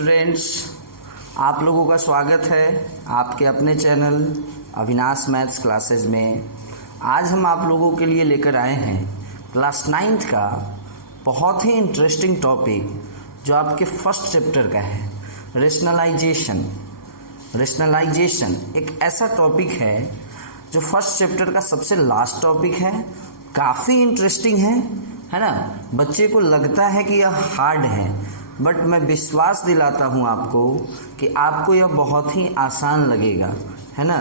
Students, आप लोगों का स्वागत है आपके अपने चैनल अविनाश मैथ्स क्लासेस में। आज हम आप लोगों के लिए लेकर आए हैं क्लास 9th का बहुत ही इंटरेस्टिंग टॉपिक जो आपके फर्स्ट चैप्टर का है, रेशनलाइजेशन। रेशनलाइजेशन एक ऐसा टॉपिक है जो फर्स्ट चैप्टर का सबसे लास्ट टॉपिक है, काफ़ी इंटरेस्टिंग है ना। बच्चे को लगता है कि यह हार्ड है, बट मैं विश्वास दिलाता हूँ आपको कि आपको यह बहुत ही आसान लगेगा, है ना।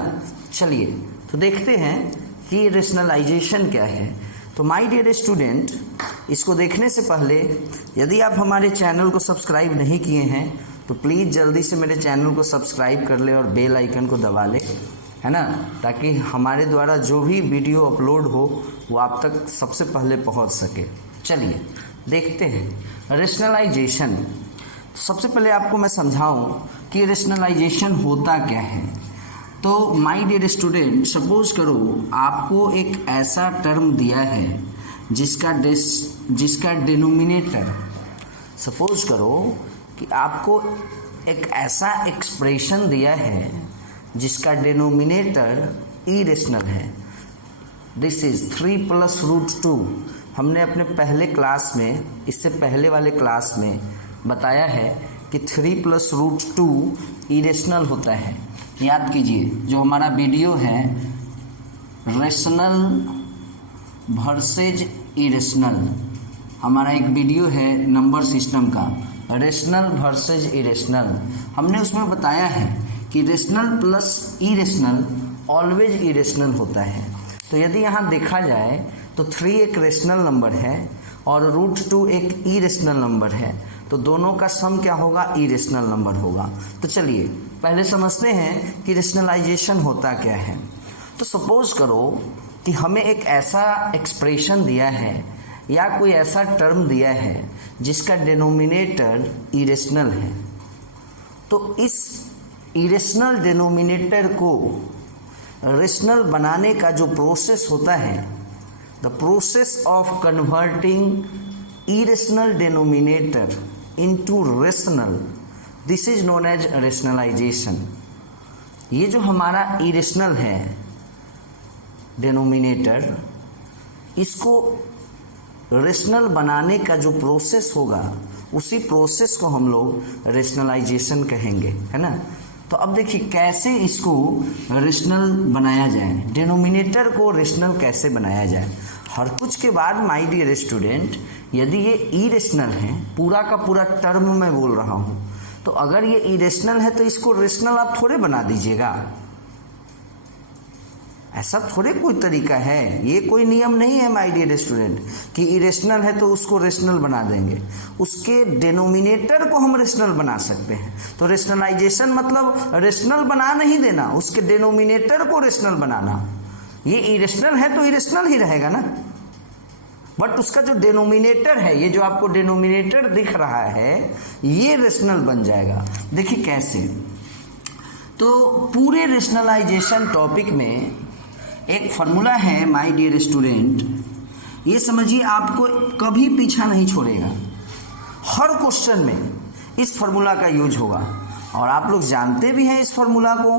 चलिए तो देखते हैं कि रेशनलाइजेशन क्या है। तो माय डियर स्टूडेंट, इसको देखने से पहले यदि आप हमारे चैनल को सब्सक्राइब नहीं किए हैं तो प्लीज़ जल्दी से मेरे चैनल को सब्सक्राइब कर ले और बेल आइकन को दबा ले, है ना, ताकि हमारे द्वारा जो भी वीडियो अपलोड हो वो आप तक सबसे पहले पहुंच सके। चलिए देखते हैं रेशनलाइजेशन। सबसे पहले आपको मैं समझाऊं कि रेशनलाइजेशन होता क्या है। तो माय डियर स्टूडेंट, सपोज करो आपको एक ऐसा टर्म दिया है जिसका डिनोमिनेटर, सपोज करो कि आपको एक ऐसा एक्सप्रेशन दिया है जिसका डिनोमिनेटर इरेशनल है। This is 3 + √2। हमने अपने पहले क्लास में, इससे पहले वाले क्लास में बताया है कि 3 + √2 इरेशनल होता है। याद कीजिए, जो हमारा वीडियो है रेशनल वर्सेज इरेशनल, हमारा एक वीडियो है नंबर सिस्टम का, रेशनल वर्सेज इरेशनल। हमने उसमें बताया है कि rational plus irrational always irrational होता है। तो यदि यहाँ देखा जाए तो 3 एक रेशनल नंबर है और √2 एक इरेशनल नंबर है, तो दोनों का सम क्या होगा, इरेशनल नंबर होगा। तो चलिए पहले समझते हैं कि रेशनलाइजेशन होता क्या है। तो सपोज करो कि हमें एक ऐसा एक्सप्रेशन दिया है या कोई ऐसा टर्म दिया है जिसका डिनोमिनेटर इरेशनल है। तो इस इरेशनल डिनोमिनेटर को रेशनल बनाने का जो प्रोसेस होता है, the process of converting irrational denominator into rational, this is known as rationalization. ये जो हमारा इरेशनल है डिनोमिनेटर, इसको रेशनल बनाने का जो प्रोसेस होगा उसी प्रोसेस को हम लोग रेशनलाइजेशन कहेंगे, है ना। तो अब देखिए कैसे इसको रेशनल बनाया जाए, डिनोमिनेटर को रेशनल कैसे बनाया जाए। हर कुछ के बाद माय डियर स्टूडेंट, यदि ये इरेशनल है, पूरा का पूरा टर्म मैं बोल रहा हूँ, तो अगर ये इरेशनल है तो इसको रेशनल आप थोड़े बना दीजिएगा। ऐसा थोड़े कोई तरीका है, ये कोई नियम नहीं है माय डियर स्टूडेंट कि इरेशनल है तो उसको रेशनल बना देंगे। उसके डिनोमिनेटर को हम रेशनल बना सकते हैं। तो रेशनलाइजेशन मतलब रेशनल बना नहीं देना, उसके डिनोमिनेटर को रेशनल बनाना। ये इरेशनल है तो इरेशनल ही रहेगा ना, बट उसका जो डिनोमिनेटर है, ये जो आपको डिनोमिनेटर दिख रहा है, ये रेशनल बन जाएगा। देखिए कैसे। तो पूरे रेशनलाइजेशन टॉपिक में एक फॉर्मूला है माय डियर स्टूडेंट, ये समझिए आपको कभी पीछा नहीं छोड़ेगा। हर क्वेश्चन में इस फॉर्मूला का यूज होगा और आप लोग जानते भी हैं इस फॉर्मूला को,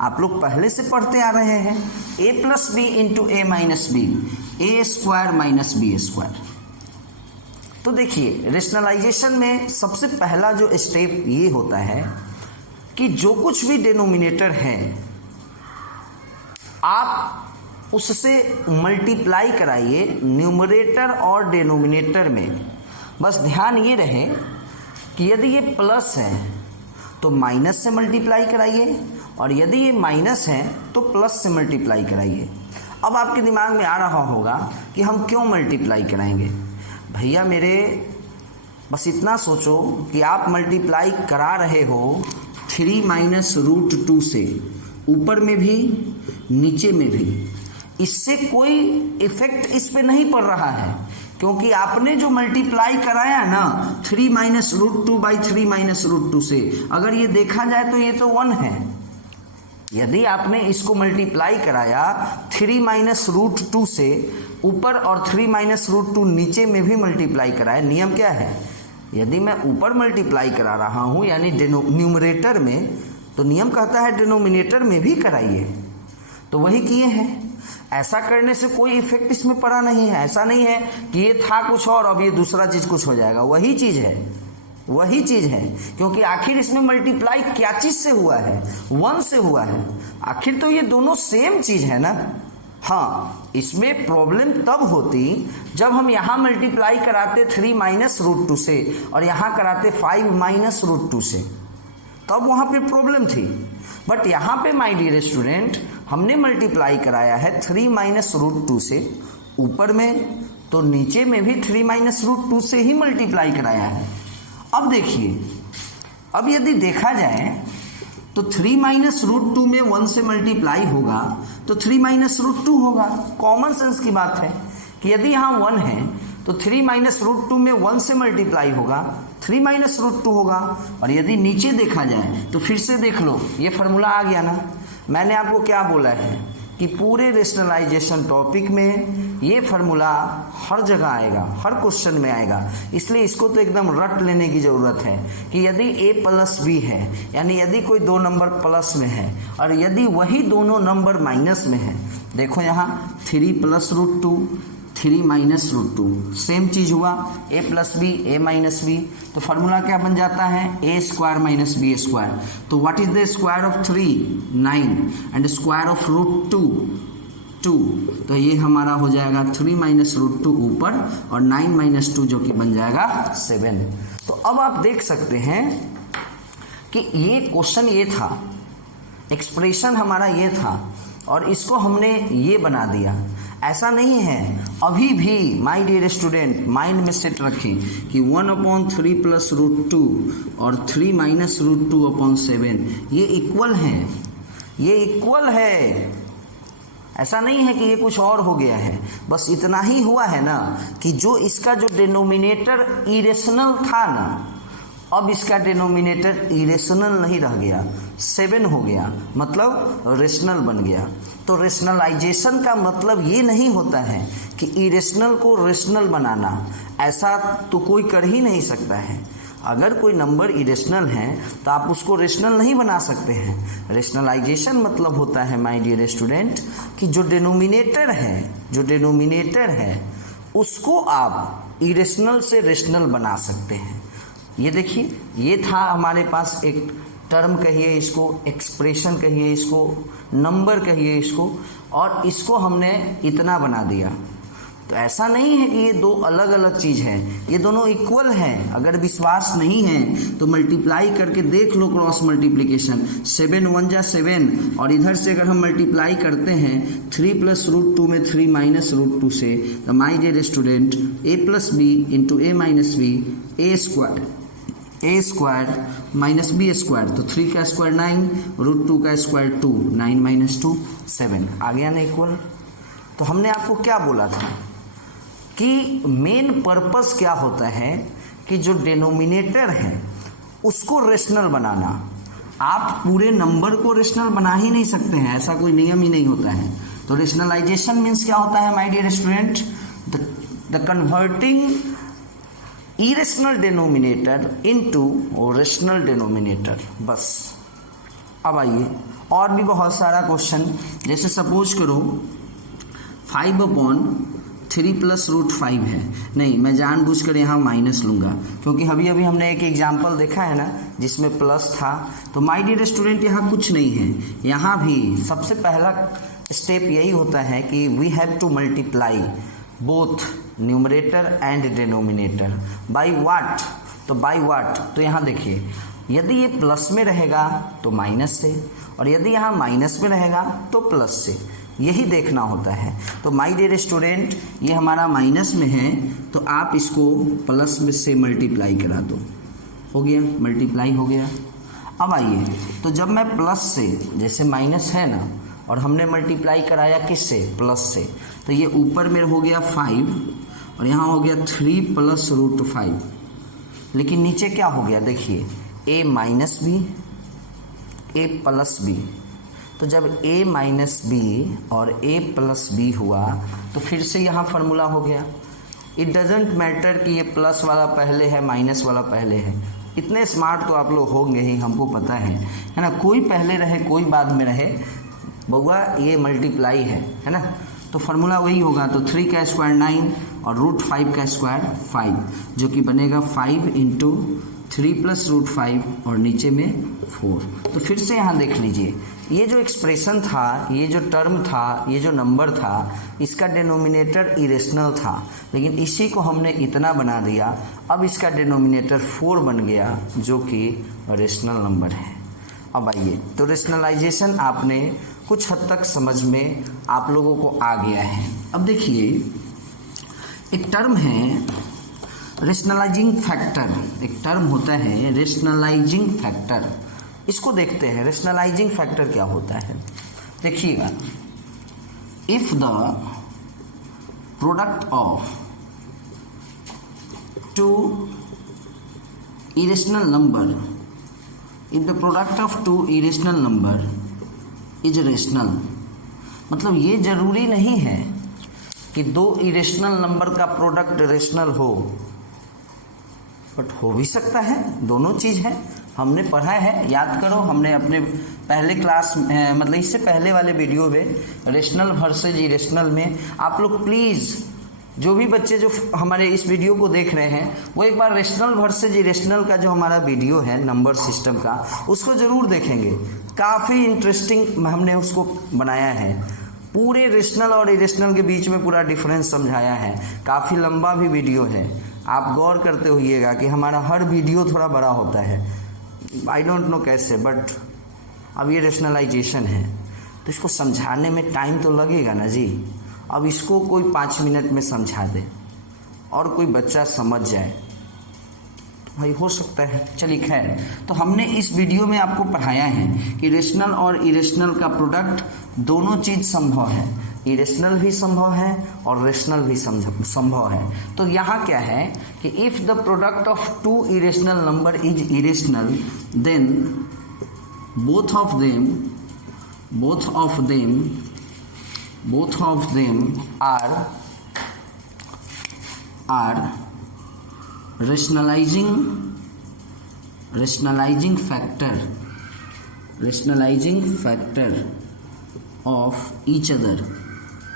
आप लोग पहले से पढ़ते आ रहे हैं। a + b × a - b, a² - b²। तो देखिए रेशनलाइजेशन में सबसे पहला जो स्टेप ये होता है कि जो कुछ भी डिनोमिनेटर है आप उससे मल्टीप्लाई कराइए न्यूमरेटर और डिनोमिनेटर में। बस ध्यान ये रहे कि यदि ये प्लस है तो माइनस से मल्टीप्लाई कराइए और यदि ये माइनस है तो प्लस से मल्टीप्लाई कराइए। अब आपके दिमाग में आ रहा होगा कि हम क्यों मल्टीप्लाई कराएंगे। भैया मेरे, बस इतना सोचो कि आप मल्टीप्लाई करा रहे हो 3 - √2 से, ऊपर में भी नीचे में भी, इससे कोई इफेक्ट इस पे नहीं पड़ रहा है, क्योंकि आपने जो मल्टीप्लाई कराया ना 3 - √2/3 - √2 से, अगर ये देखा जाए तो ये तो 1 है। यदि आपने इसको मल्टीप्लाई कराया 3 - √2 से ऊपर और 3 - √2 नीचे में भी मल्टीप्लाई कराया, नियम क्या है, यदि मैं ऊपर मल्टीप्लाई करा रहा हूँ यानी न्यूमरेटर में, तो नियम कहता है डिनोमिनेटर में भी कराइए, तो वही किए हैं। ऐसा करने से कोई इफेक्ट इसमें पड़ा नहीं है। ऐसा नहीं है कि ये था कुछ और अब ये दूसरा चीज़ कुछ हो जाएगा, वही चीज़ है, वही चीज़ है। क्योंकि आखिर इसमें मल्टीप्लाई क्या चीज़ से हुआ है? 1 से हुआ है। आखिर तो ये दोनों सेम चीज़ है ना। हाँ, इसमें प्रॉब्लम तब होती जब हम यहाँ मल्टीप्लाई कराते 3 माइनस रूट 2 से और यहाँ कराते 5 माइनस रूट 2 से, तब वहाँ पे प्रॉब्लम थी। बट यहाँ पे माय डियर स्टूडेंट हमने मल्टीप्लाई कराया है 3 माइनस रूट 2 से ऊपर में, तो नीचे में भी 3 माइनस रूट 2 से ही मल्टीप्लाई कराया है। अब देखिए, अब यदि देखा जाए तो 3 माइनस रूट 2 में 1 से मल्टीप्लाई होगा तो 3 माइनस रूट 2 होगा। कॉमन सेंस की बात है कि यदि यहाँ 1 है तो 3 माइनस रूट 2 में 1 से मल्टीप्लाई होगा, 3 माइनस रूट 2 होगा। और यदि नीचे देखा जाए तो फिर से देख लो, ये फार्मूला आ गया ना। मैंने आपको क्या बोला है कि पूरे रेशनलाइजेशन टॉपिक में ये फार्मूला हर जगह आएगा, हर क्वेश्चन में आएगा। इसलिए इसको तो एकदम रट लेने की ज़रूरत है कि यदि a प्लस बी है, यानी यदि कोई दो नंबर प्लस में है और यदि वही दोनों नंबर माइनस में है, देखो यहाँ 3 plus root 2, 3 minus root 2, same चीज़ हुआ, a plus B, a minus B, तो फार्मूला क्या बन जाता है? a square minus B square. तो what is the square of 3? 9 and square of root 2 2, तो ये हमारा हो जाएगा 3 माइनस रूट 2 ऊपर और 9 माइनस 2 जो कि बन जाएगा 7। तो अब आप देख सकते हैं कि ये क्वेश्चन ये था, एक्सप्रेशन हमारा ये था और इसको हमने ये बना दिया। ऐसा नहीं है, अभी भी माय डियर स्टूडेंट माइंड में सेट रखें कि 1/3 प्लस रूट 2 और 3 माइनस रूट 2/7 ये इक्वल हैं, ये इक्वल है। ऐसा नहीं है कि ये कुछ और हो गया है, बस इतना ही हुआ है ना कि जो इसका जो डिनोमिनेटर इरेशनल था ना, अब इसका डिनोमिनेटर इरेशनल नहीं रह गया, 7 हो गया, मतलब रेशनल बन गया। तो रेशनलाइजेशन का मतलब ये नहीं होता है कि इरेशनल को रेशनल बनाना, ऐसा तो कोई कर ही नहीं सकता है। अगर कोई नंबर इरेशनल है तो आप उसको रेशनल नहीं बना सकते हैं। रेशनलाइजेशन मतलब होता है माय डियर स्टूडेंट कि जो डिनोमिनेटर है उसको आप इरेशनल से रेशनल बना सकते हैं। ये देखिए, ये था हमारे पास एक टर्म कहिए इसको, एक्सप्रेशन कहिए इसको, नंबर कहिए इसको, और इसको हमने इतना बना दिया। तो ऐसा नहीं है कि ये दो अलग अलग चीज़ है, ये दोनों इक्वल हैं। अगर विश्वास नहीं है तो मल्टीप्लाई करके देख लो, क्रॉस मल्टीप्लिकेशन, 7 1 जा 7 और इधर से अगर हम मल्टीप्लाई करते हैं 3 प्लस रूट 2 में 3 माइनस रूट 2 से, तो my dear student a plus B into A minus B, A square minus B square, तो 3 का स्क्वायर 9, रूट 2 का स्क्वायर 2, 9 माइनस 2 7 आ गया ना इक्वल। तो हमने आपको क्या बोला था कि मेन पर्पस क्या होता है कि जो डिनोमिनेटर है उसको रेशनल बनाना। आप पूरे नंबर को रेशनल बना ही नहीं सकते हैं, ऐसा कोई नियम ही नहीं होता है। तो रेशनलाइजेशन मीन्स क्या होता है my dear student? The converting irrational denominator into rational denominator, बस। अब आइए और भी बहुत सारा क्वेश्चन, जैसे सपोज करो 5/3 प्लस रूट 5 है। नहीं, मैं जानबूझकर यहाँ माइनस लूँगा क्योंकि अभी अभी हमने एक एग्जाम्पल देखा है ना जिसमें प्लस था। तो माय डियर स्टूडेंट यहाँ कुछ नहीं है, यहाँ भी सबसे पहला स्टेप यही होता है कि we have to multiply both numerator and denominator by what? तो बाय व्हाट? तो यहाँ देखिए, यदि ये प्लस में रहेगा तो माइनस से, और यदि यहाँ माइनस में रहेगा तो प्लस से, यही देखना होता है। तो माय डियर स्टूडेंट ये हमारा माइनस में है तो आप इसको प्लस में से मल्टीप्लाई करा दो, हो गया, मल्टीप्लाई हो गया। अब आइए, तो जब मैं प्लस से, जैसे माइनस है ना और हमने मल्टीप्लाई कराया किससे? प्लस से, तो ये ऊपर में हो गया 5 और यहाँ हो गया 3 प्लस रूट 5, लेकिन नीचे क्या हो गया? देखिए a minus B, a plus B. तो जब a माइनस बी और a प्लस बी हुआ तो फिर से यहाँ फार्मूला हो गया इट डजेंट मैटर कि ये प्लस वाला पहले है माइनस वाला पहले है। इतने स्मार्ट तो आप लोग होंगे ही, हमको पता है ना। कोई पहले रहे कोई बाद में रहे, बउआ ये मल्टीप्लाई है ना। तो फार्मूला वही होगा, तो 3 का स्क्वायर 9 और √5 का स्क्वायर 5, जो कि बनेगा 5 इंटू 3 प्लस √5 और नीचे में 4। तो फिर से यहाँ देख लीजिए, ये जो एक्सप्रेशन था, ये जो टर्म था, ये जो नंबर था, इसका डिनोमिनेटर इरेशनल था, लेकिन इसी को हमने इतना बना दिया। अब इसका डिनोमिनेटर 4 बन गया, जो कि रेशनल नंबर है। अब आइए, तो रेशनलाइजेशन आपने कुछ हद तक समझ में आप लोगों को आ गया है। अब देखिए, एक टर्म है रेशनलाइजिंग फैक्टर, एक टर्म होता है रेशनलाइजिंग फैक्टर। इसको देखते हैं, रेशनलाइजिंग फैक्टर क्या होता है। देखिएगा, if the product of two irrational number, if the product of two irrational number is rational, मतलब ये जरूरी नहीं है कि दो इरेशनल नंबर का प्रोडक्ट रेशनल हो, बट हो भी सकता है, दोनों चीज़ है। हमने पढ़ा है, याद करो, हमने अपने पहले क्लास मतलब इससे पहले वाले वीडियो में रेशनल वर्सेज इरेशनल में, आप लोग प्लीज़ जो भी बच्चे जो हमारे इस वीडियो को देख रहे हैं, वो एक बार रेशनल वर्सेज इरेशनल का जो हमारा वीडियो है नंबर सिस्टम का, उसको ज़रूर देखेंगे। काफ़ी इंटरेस्टिंग हमने उसको बनाया है, पूरे रेशनल और इरेशनल के बीच में पूरा डिफरेंस समझाया है। काफ़ी लंबा भी वीडियो है, आप गौर करते होइएगा कि हमारा हर वीडियो थोड़ा बड़ा होता है। आई डोंट नो कैसे, बट अब ये रेशनलाइजेशन है तो इसको समझाने में टाइम तो लगेगा ना जी। अब इसको कोई 5 मिनट में समझा दे और कोई बच्चा समझ जाए, भाई हो सकता है। चलिए खैर, तो हमने इस वीडियो में आपको पढ़ाया है कि रेशनल और इरेशनल का प्रोडक्ट दोनों चीज़ संभव है, इरेशनल भी संभव है और रेशनल भी संभव है। तो यहाँ क्या है कि if the product of two irrational number is irrational, then both of them are rationalizing factor of each other।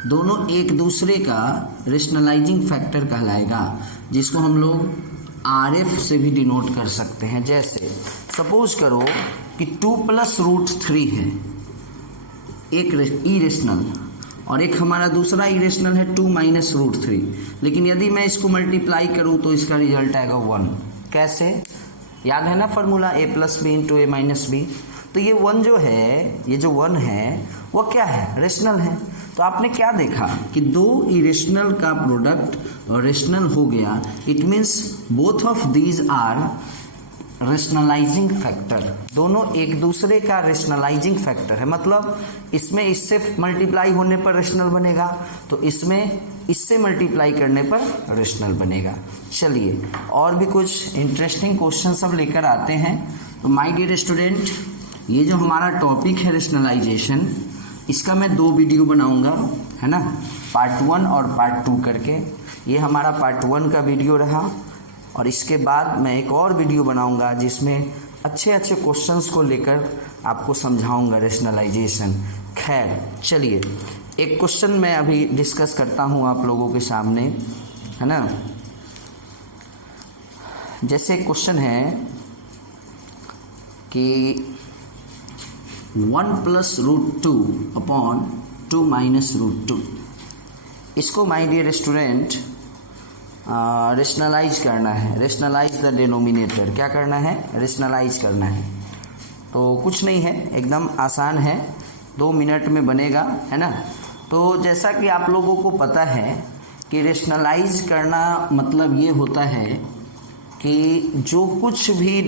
दोनों एक दूसरे का रेशनलाइजिंग फैक्टर कहलाएगा, जिसको हम लोग RF से भी डिनोट कर सकते हैं। जैसे सपोज करो कि 2 प्लस √3 है, एक इरेशनल, और एक हमारा दूसरा इरेशनल है 2 माइनस √3, लेकिन यदि मैं इसको मल्टीप्लाई करूं तो इसका रिजल्ट आएगा 1। कैसे, याद है ना formula a plus B into A minus B. तो ये 1 जो है, ये जो 1 है वो क्या है, रेशनल है। तो आपने क्या देखा कि दो इरेशनल का प्रोडक्ट रेशनल हो गया, it means both of these are rationalizing factor. दोनों एक दूसरे का रेशनलाइजिंग फैक्टर है, मतलब इसमें इससे मल्टीप्लाई होने पर रेशनल बनेगा, तो इसमें इससे मल्टीप्लाई करने पर रेशनल बनेगा। चलिए और भी कुछ इंटरेस्टिंग क्वेश्चन सब लेकर आते हैं। तो माय डियर स्टूडेंट, ये जो हमारा टॉपिक है रेशनलाइजेशन, इसका मैं 2 वीडियो बनाऊंगा, है ना, पार्ट 1 और पार्ट 2 करके। ये हमारा पार्ट 1 का वीडियो रहा, और इसके बाद मैं एक और वीडियो बनाऊंगा जिसमें अच्छे अच्छे क्वेश्चंस को लेकर आपको समझाऊंगा रेशनलाइजेशन। खैर चलिए, एक क्वेश्चन मैं अभी डिस्कस करता हूं आप लोगों के सामने, है ना। जैसे क्वेश्चन है कि 1 प्लस √2 अपॉन 2 माइनस √2, इसको माय डियर स्टूडेंट रेशनलाइज करना है। रेशनलाइज द डिनोमिनेटर, क्या करना है, रेशनलाइज करना है। तो कुछ नहीं है, एकदम आसान है, 2 मिनट में बनेगा, है ना। तो जैसा कि आप लोगों को पता है कि रेशनलाइज करना मतलब ये होता है कि जो कुछ भी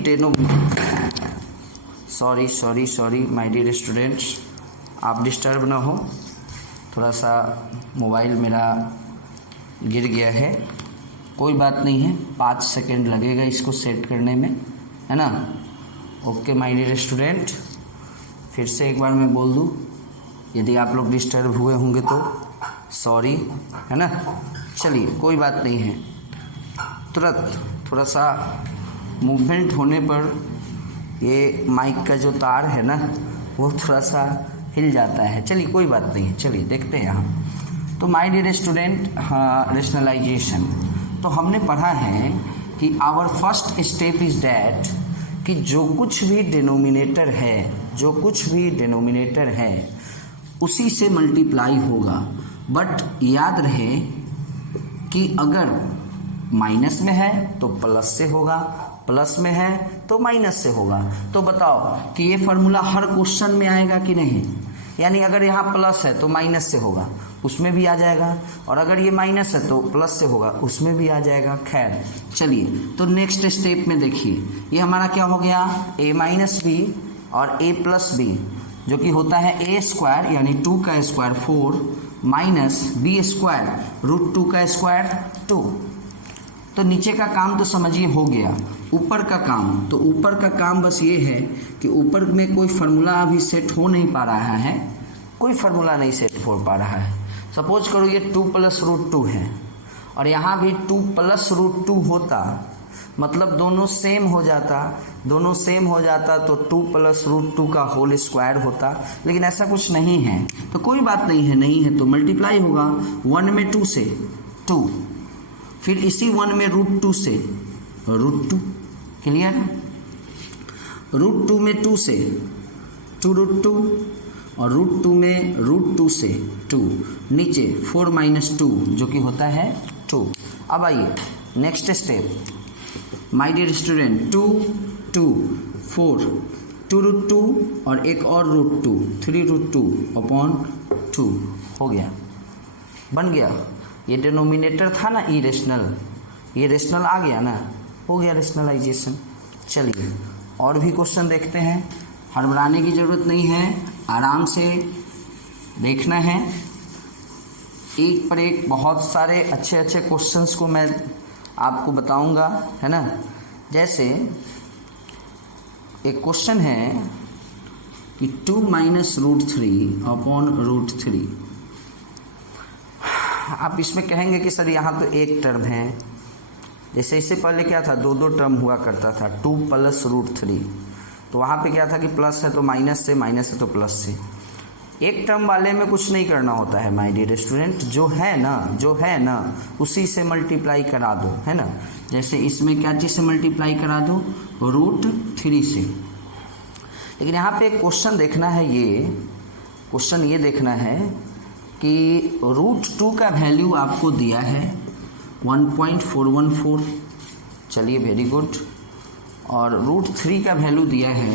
सॉरी माय डियर स्टूडेंट्स, आप डिस्टर्ब ना हो, थोड़ा सा मोबाइल मेरा गिर गया है, कोई बात नहीं है, 5 सेकेंड लगेगा इसको सेट करने में, है ना। ओके माय डियर स्टूडेंट, फिर से एक बार मैं बोल दूं, यदि आप लोग डिस्टर्ब हुए होंगे तो सॉरी, है ना। चलिए कोई बात नहीं है, तुरंत थोड़ा सा मूवमेंट होने पर ये माइक का जो तार है ना वो थोड़ा सा हिल जाता है। चलिए कोई बात नहीं है, चलिए देखते हैं यहाँ। तो माय डियर स्टूडेंट, रेशनलाइजेशन तो हमने पढ़ा है कि our first step is that कि जो कुछ भी डिनोमिनेटर है उसी से मल्टीप्लाई होगा। बट याद रहे कि अगर माइनस में है तो प्लस से होगा, प्लस में है तो माइनस से होगा। तो बताओ कि ये फॉर्मूला हर क्वेश्चन में आएगा कि नहीं? यानी अगर यहाँ प्लस है तो माइनस से होगा, उसमें भी आ जाएगा, और अगर ये माइनस है तो प्लस से होगा, उसमें भी आ जाएगा। खैर चलिए, तो नेक्स्ट स्टेप में देखिए, ये हमारा क्या हो गया, a माइनस बी और a प्लस बी, जो कि होता है a स्क्वायर यानी 2 का square 4 minus b square root 2 का स्क्वायर 2। तो नीचे का काम तो समझिए हो गया। ऊपर का काम, तो ऊपर का काम बस ये है कि ऊपर में कोई फार्मूला अभी सेट हो नहीं पा रहा है, कोई फार्मूला नहीं सेट हो पा रहा है। सपोज करो ये 2 प्लस रूट 2 है और यहाँ भी 2 प्लस रूट 2 होता, मतलब दोनों सेम हो जाता तो 2 प्लस रूट 2 का होल स्क्वायर होता, लेकिन ऐसा कुछ नहीं है। तो कोई बात नहीं है तो मल्टीप्लाई होगा 1 में 2 से 2, फिर इसी 1 में रूट 2 से रूट 2, क्लियर? रूट 2 में 2 से 2 रूट 2 और रूट 2 में रूट 2 से 2, नीचे 4 माइनस 2 जो कि होता है 2। अब आइए next step, my dear student, 2 2 4 2 root 2 और एक और रूट 2 3 रूट 2 अपॉन 2 हो गया, बन गया। ये डिनोमिनेटर था ना इरेशनल, ये रेशनल आ गया ना, हो गया रेशनलाइजेशन। चलिए और भी क्वेश्चन देखते हैं, हड़बड़ाने की ज़रूरत नहीं है, आराम से देखना है। एक पर एक बहुत सारे अच्छे क्वेश्चंस को मैं आपको बताऊंगा, है ना। जैसे एक क्वेश्चन है कि 2 माइनस रूट 3 अपॉन रूट 3। आप इसमें कहेंगे कि सर यहाँ तो एक टर्म है, जैसे इससे पहले क्या था, 2 टर्म हुआ करता था, 2 प्लस रूट 3, तो वहाँ पे क्या था कि प्लस है तो माइनस से, माइनस है तो प्लस से। एक टर्म वाले में कुछ नहीं करना होता है माय डियर स्टूडेंट, जो है ना उसी से मल्टीप्लाई करा दो, है ना। जैसे इसमें क्या चीज़ से मल्टीप्लाई करा दो, रूट 3 से। लेकिन यहाँ पे एक क्वेश्चन देखना है, क्वेश्चन ये देखना है कि रूट 2 का वैल्यू आपको दिया है 1.414, चलिए वेरी गुड, और रूट 3 का वैल्यू दिया है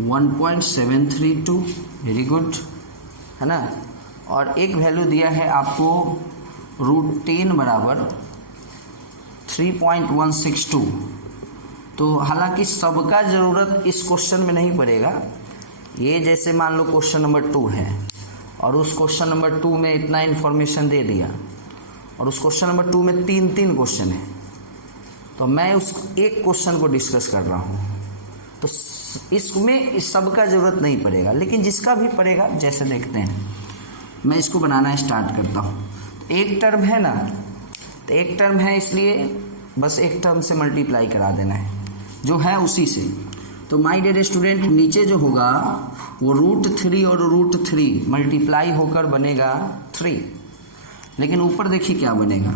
1.732, वेरी गुड, है ना। और एक वैल्यू दिया है आपको रूट 10 बराबर 3.162। तो हालांकि सबका ज़रूरत इस क्वेश्चन में नहीं पड़ेगा। ये जैसे मान लो क्वेश्चन नंबर 2 है और उस क्वेश्चन नंबर 2 में इतना इन्फॉर्मेशन दे दिया, और उस क्वेश्चन नंबर 2 में 3 क्वेश्चन है, तो मैं उस एक क्वेश्चन को डिस्कस कर रहा हूँ, तो इसमें इस सब का ज़रूरत नहीं पड़ेगा। लेकिन जिसका भी पड़ेगा, जैसे देखते हैं, मैं इसको बनाना स्टार्ट करता हूँ। तो एक टर्म है ना, तो एक टर्म है इसलिए बस एक टर्म से मल्टीप्लाई करा देना है, जो है उसी से। तो माय डियर स्टूडेंट, नीचे जो होगा वो रूट 3 और रूट 3 मल्टीप्लाई होकर बनेगा 3, लेकिन ऊपर देखिए क्या बनेगा,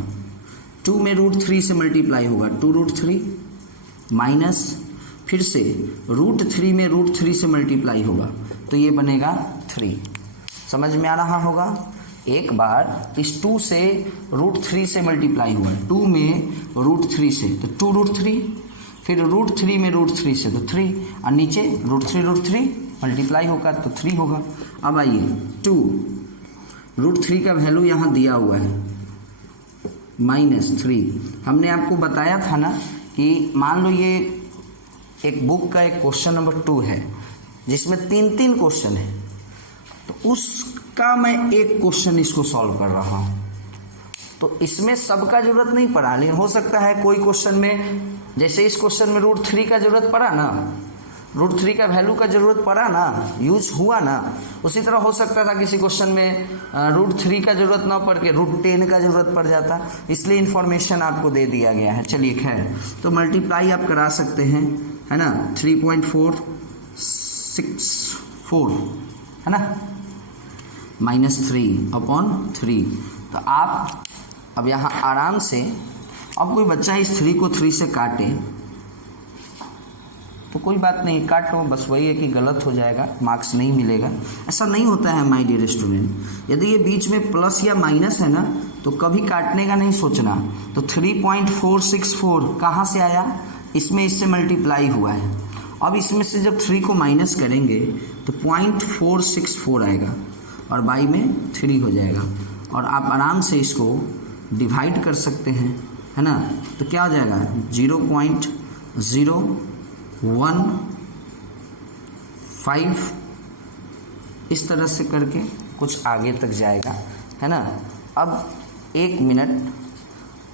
2 में रूट 3 से मल्टीप्लाई होगा 2 रूट 3 माइनस, फिर से रूट 3 में रूट 3 से मल्टीप्लाई होगा तो ये बनेगा 3। समझ में आ रहा होगा। एक बार इस 2 से रूट 3 से मल्टीप्लाई हुआ, 2 में रूट 3 से तो 2 रूट 3, फिर रूट 3 में रूट 3 से तो 3, और नीचे रूट 3 मल्टीप्लाई होगा तो 3 होगा। अब आइए 2 रूट 3 का वैल्यू यहाँ दिया हुआ है -3। हमने आपको बताया था ना कि मान लो ये एक बुक का एक क्वेश्चन नंबर 2 है जिसमें 3 क्वेश्चन है, तो उसका मैं एक क्वेश्चन इसको सॉल्व कर रहा हूँ। तो इसमें सबका जरूरत नहीं पड़ा, लेकिन हो सकता है कोई क्वेश्चन में, जैसे इस क्वेश्चन में रूट 3 का जरूरत पड़ा ना, √3 का वैल्यू का जरूरत पड़ा ना, यूज हुआ ना। उसी तरह हो सकता था किसी क्वेश्चन में √3 का जरूरत ना पड़ के √10 का जरूरत पड़ जाता, इसलिए इन्फॉर्मेशन आपको दे दिया गया है। चलिए खैर, तो मल्टीप्लाई आप करा सकते हैं, है ना, 3.464 है ना, -3/3। तो आप अब यहाँ आराम से, अब कोई बच्चा इस 3 को 3 से काटे तो कोई बात नहीं, काट लो, बस वही है कि गलत हो जाएगा, मार्क्स नहीं मिलेगा। ऐसा नहीं होता है माय डियर स्टूडेंट। यदि ये बीच में प्लस या माइनस है ना तो कभी काटने का नहीं सोचना। तो 3.464 कहाँ से आया, इसमें इससे मल्टीप्लाई हुआ है। अब इसमें से जब 3 को माइनस करेंगे तो 0.464 आएगा और बाई में 3 हो जाएगा, और आप आराम से इसको डिवाइड कर सकते हैं, है ना। तो क्या हो जाएगा, 0.015 इस तरह से करके कुछ आगे तक जाएगा, है ना। अब 1 मिनट,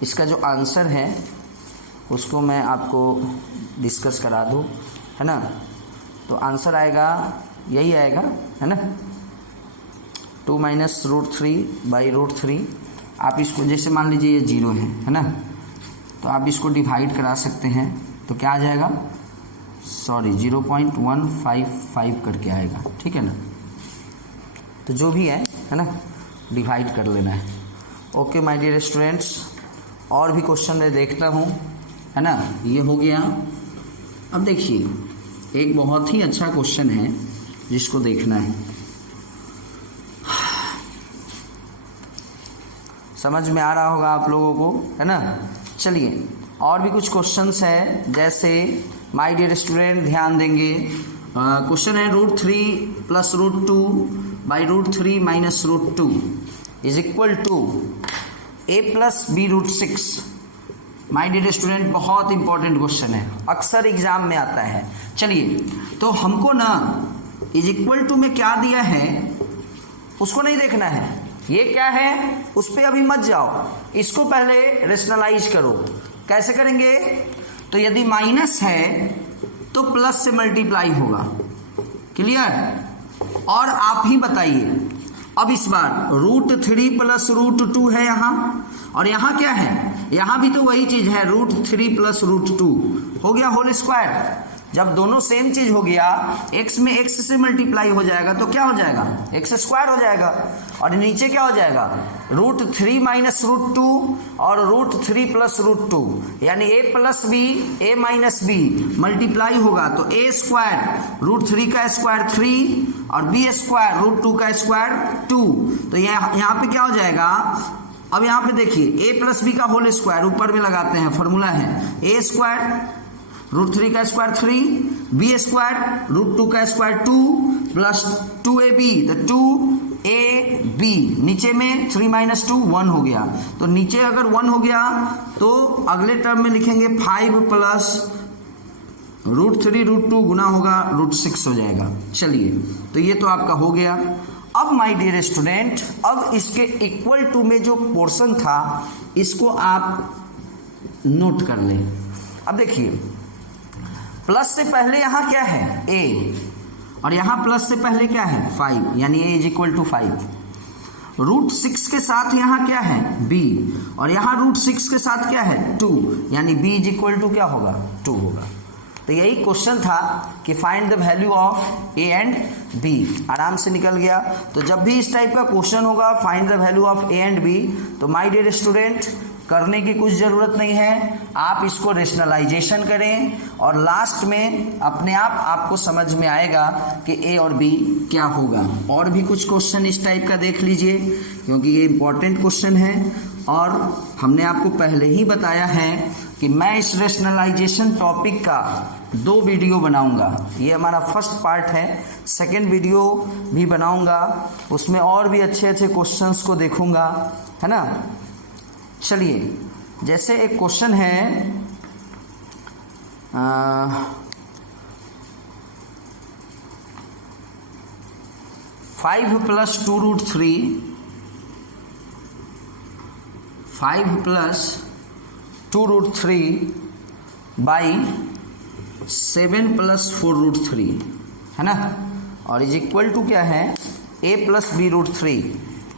इसका जो आंसर है उसको मैं आपको डिस्कस करा दूँ, है ना। तो आंसर आएगा, यही आएगा, है ना, 2 - √3/√3। आप इसको जैसे मान लीजिए ये 0 है ना, तो आप इसको डिवाइड करा सकते हैं तो क्या आ जाएगा, 0.155 करके आएगा, ठीक है ना। तो जो भी है ना, डिवाइड कर लेना है। ओके माय डियर स्टूडेंट्स, और भी क्वेश्चन मैं देखता हूँ, है ना। ये हो गया। अब देखिए, एक बहुत ही अच्छा क्वेश्चन है जिसको देखना है, समझ में आ रहा होगा आप लोगों को, है ना। चलिए, और भी कुछ क्वेश्चंस है, जैसे माय डियर स्टूडेंट ध्यान देंगे। क्वेश्चन है √3 + √2/√3 - √2 = a + b√6। My dear student, बहुत इंपॉर्टेंट क्वेश्चन है, अक्सर एग्जाम में आता है। चलिए, तो हमको ना = में क्या दिया है उसको नहीं देखना है, ये क्या है उस पर अभी मत जाओ, इसको पहले रेशनलाइज करो। कैसे करेंगे, तो यदि माइनस है तो प्लस से मल्टीप्लाई होगा, क्लियर। और आप ही बताइए, अब इस बार √3 + √2 है यहाँ, और यहाँ क्या है, यहाँ भी तो वही चीज है, √3 + √2 हो गया होल स्क्वायर। जब दोनों सेम चीज हो गया, x में x से मल्टीप्लाई हो जाएगा तो क्या हो जाएगा, x² हो जाएगा, और नीचे क्या हो जाएगा, √3 - √2 और √3 + √2, यानी a + b a - b multiply होगा तो a² √3 का स्क्वायर 3 और b² √2 का स्क्वायर 2। तो यहाँ पे क्या हो जाएगा, अब यहाँ पे देखिए a + b का होल स्क्वायर ऊपर में लगाते हैं, फॉर्मूला है a² √3 का स्क्वायर 3, b² √2 का स्क्वायर 2 प्लस 2ab, तो 2ab, नीचे में 3 - 2 1 हो गया। तो नीचे अगर 1 हो गया तो अगले टर्म में लिखेंगे 5 + √3 √2 गुना होगा √6 हो जाएगा। चलिए, तो ये तो आपका हो गया। अब माय डियर स्टूडेंट, अब इसके = में जो पोर्शन था इसको आप नोट कर लें। अब देखिए, प्लस से पहले यहाँ क्या है, a, और यहाँ प्लस से पहले क्या है, 5, यानी a = 5। √6 के साथ यहाँ क्या है, b, और यहाँ √6 के साथ क्या है, 2, यानी b = क्या होगा, 2 होगा। तो यही क्वेश्चन था कि find the value of a and b, आराम से निकल गया। तो जब भी इस टाइप का क्वेश्चन होगा, find the value of a and b, तो माय डियर स्टूडेंट करने की कुछ ज़रूरत नहीं है, आप इसको रेशनलाइजेशन करें और लास्ट में अपने आप आपको समझ में आएगा कि ए और बी क्या होगा। और भी कुछ क्वेश्चन इस टाइप का देख लीजिए, क्योंकि ये इम्पोर्टेंट क्वेश्चन है और हमने आपको पहले ही बताया है कि मैं इस रेशनलाइजेशन टॉपिक का 2 वीडियो बनाऊंगा। ये हमारा फर्स्ट पार्ट है, सेकेंड वीडियो भी बनाऊंगा, उसमें और भी अच्छे अच्छे क्वेश्चंस को देखूंगा, है ना। चलिए, जैसे एक क्वेश्चन है 5 + 2√3 5 + 2√3 / 7 प्लस 4√3 है ना, और इज इक्वल टू क्या है a plus b√3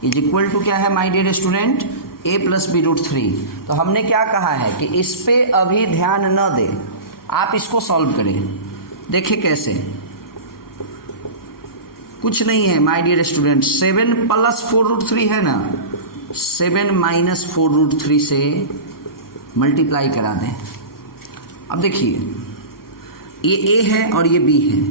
is equal to क्या है my dear student a plus b√3। तो हमने क्या कहा है कि इस पे अभी ध्यान न दे, आप इसको सॉल्व करें। देखिए कैसे, कुछ नहीं है माय डियर स्टूडेंट, 7 प्लस 4√3 है ना, 7 माइनस 4√3 से मल्टीप्लाई करा दें। अब देखिए ये a है और ये b है,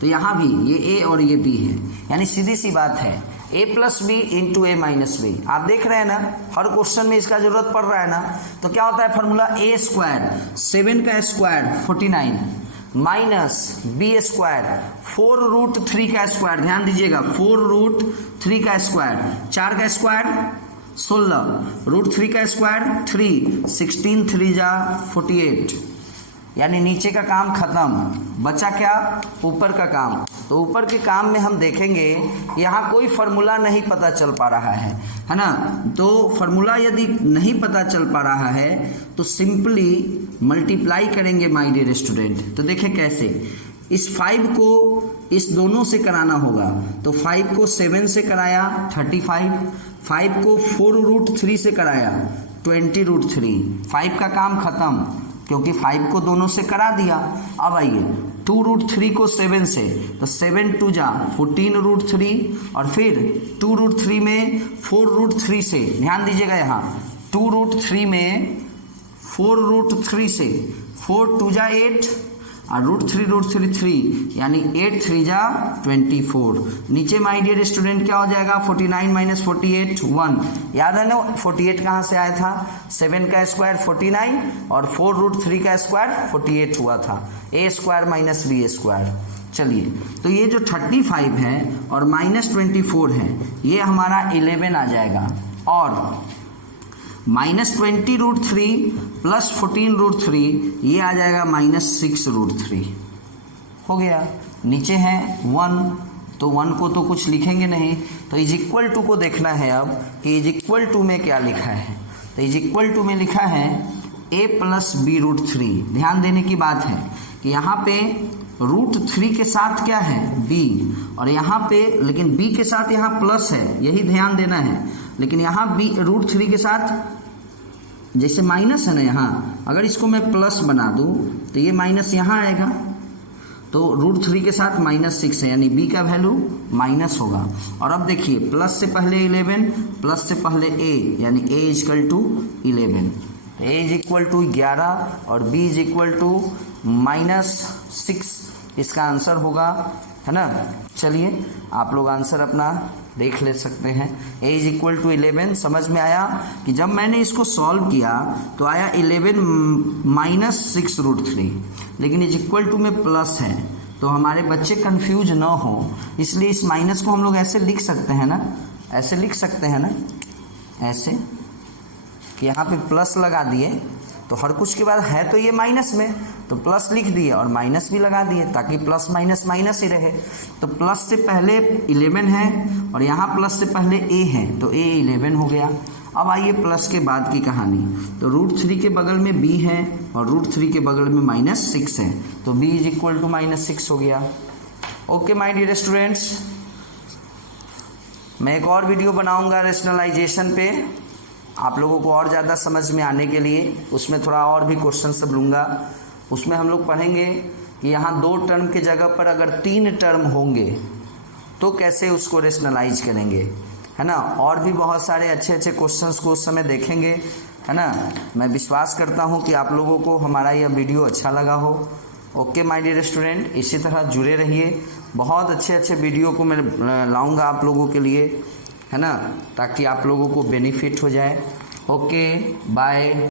तो यहाँ भी ये a और ये b है, यानी सीधी सी बात है a plus B into A minus B. आप देख रहे हैं ना, हर क्वेश्चन में इसका जरूरत पड़ रहा है ना। तो क्या होता है फॉर्मूला, a स्क्वायर 7 का स्क्वायर 49 माइनस बी स्क्वायर 4√3 का स्क्वायर, ध्यान दीजिएगा 4√3 का स्क्वायर, 4 का स्क्वायर 16, √3 का स्क्वायर 3, 16 3 जा 48, यानी नीचे का काम खत्म, बचा क्या ऊपर का काम। तो ऊपर के काम में हम देखेंगे यहाँ कोई फॉर्मूला नहीं पता चल पा रहा है ना। तो फॉर्मूला यदि नहीं पता चल पा रहा है तो सिंपली मल्टीप्लाई करेंगे माय डियर स्टूडेंट। तो देखें कैसे, इस 5 को इस दोनों से कराना होगा, तो 5 को 7 से कराया 35, 5 को 4√3 से कराया 20√3, 5 का काम खत्म क्योंकि 5 को दोनों से करा दिया। अब आइए 2√3 को 7 से, तो 7 2 जा 14√3 और फिर 2√3 में 4√3 से, ध्यान दीजिएगा यहाँ 2√3 में 4√3 से 4 2 जा 8 और √3 3 यानी 8 3 जा 24। नीचे माय डियर स्टूडेंट क्या हो जाएगा, 49 माइनस 48 1, याद है ना 48 कहाँ से आया था, 7 का स्क्वायर 49 और 4√3 का स्क्वायर 48 हुआ था, a square minus B square. चलिए तो ये जो 35 है और माइनस 24 है ये हमारा 11 आ जाएगा, और -20√3 प्लस 14√3 ये आ जाएगा -6√3। हो गया, नीचे है 1, तो 1 को तो कुछ लिखेंगे नहीं, तो इज इक्वल टू को देखना है अब कि इज इक्वल टू में क्या लिखा है। तो इज इक्वल टू में लिखा है a प्लस b√3। ध्यान देने की बात है कि यहाँ पे √3 के साथ क्या है b, और यहाँ पे लेकिन b के साथ यहाँ प्लस है, यही ध्यान देना है। लेकिन यहाँ b √3 के साथ जैसे माइनस है ना, यहाँ अगर इसको मैं प्लस बना दूँ तो ये माइनस यहाँ आएगा, तो √3 के साथ -6 है यानी b का वैल्यू माइनस होगा। और अब देखिए प्लस से पहले 11 प्लस से पहले a यानी a equal to 11, a is equal to 11 और b इज इक्वल टू -6 इसका आंसर होगा, है ना। चलिए आप लोग आंसर अपना देख ले सकते हैं। a इज इक्वल टू 11 समझ में आया कि जब मैंने इसको सॉल्व किया तो आया 11 माइनस 6√3, लेकिन इज इक्वल टू में प्लस है, तो हमारे बच्चे कंफ्यूज ना हो इसलिए इस माइनस को हम लोग ऐसे लिख सकते हैं ना, ऐसे लिख सकते हैं ना, ऐसे कि यहाँ पे प्लस लगा दिए तो हर कुछ के बाद है तो ये माइनस में, तो प्लस लिख दिए और माइनस भी लगा दिए ताकि प्लस माइनस माइनस ही रहे। तो प्लस से पहले 11 है और यहाँ प्लस से पहले a है, तो a 11 हो गया। अब आइए प्लस के बाद की कहानी, तो √3 के बगल में b है और √3 के बगल में -6 है, तो b इज इक्वल टू -6 हो गया। ओके माय डियर स्टूडेंट्स, मैं एक और वीडियो बनाऊंगा रेशनलाइजेशन पे, आप लोगों को और ज़्यादा समझ में आने के लिए, उसमें थोड़ा और भी क्वेश्चन सब लूँगा। उसमें हम लोग पढ़ेंगे कि यहाँ 2 टर्म के जगह पर अगर 3 टर्म होंगे तो कैसे उसको रेशनलाइज करेंगे, है ना। और भी बहुत सारे अच्छे अच्छे क्वेश्चंस को उस समय देखेंगे, है ना। मैं विश्वास करता हूँ कि आप लोगों को हमारा यह वीडियो अच्छा लगा हो। ओके माय डियर स्टूडेंट, इसी तरह जुड़े रहिए, बहुत अच्छे अच्छे वीडियो को मैं लाऊँगा आप लोगों के लिए, है ना, ताकि आप लोगों को बेनिफिट हो जाए। Okay bye.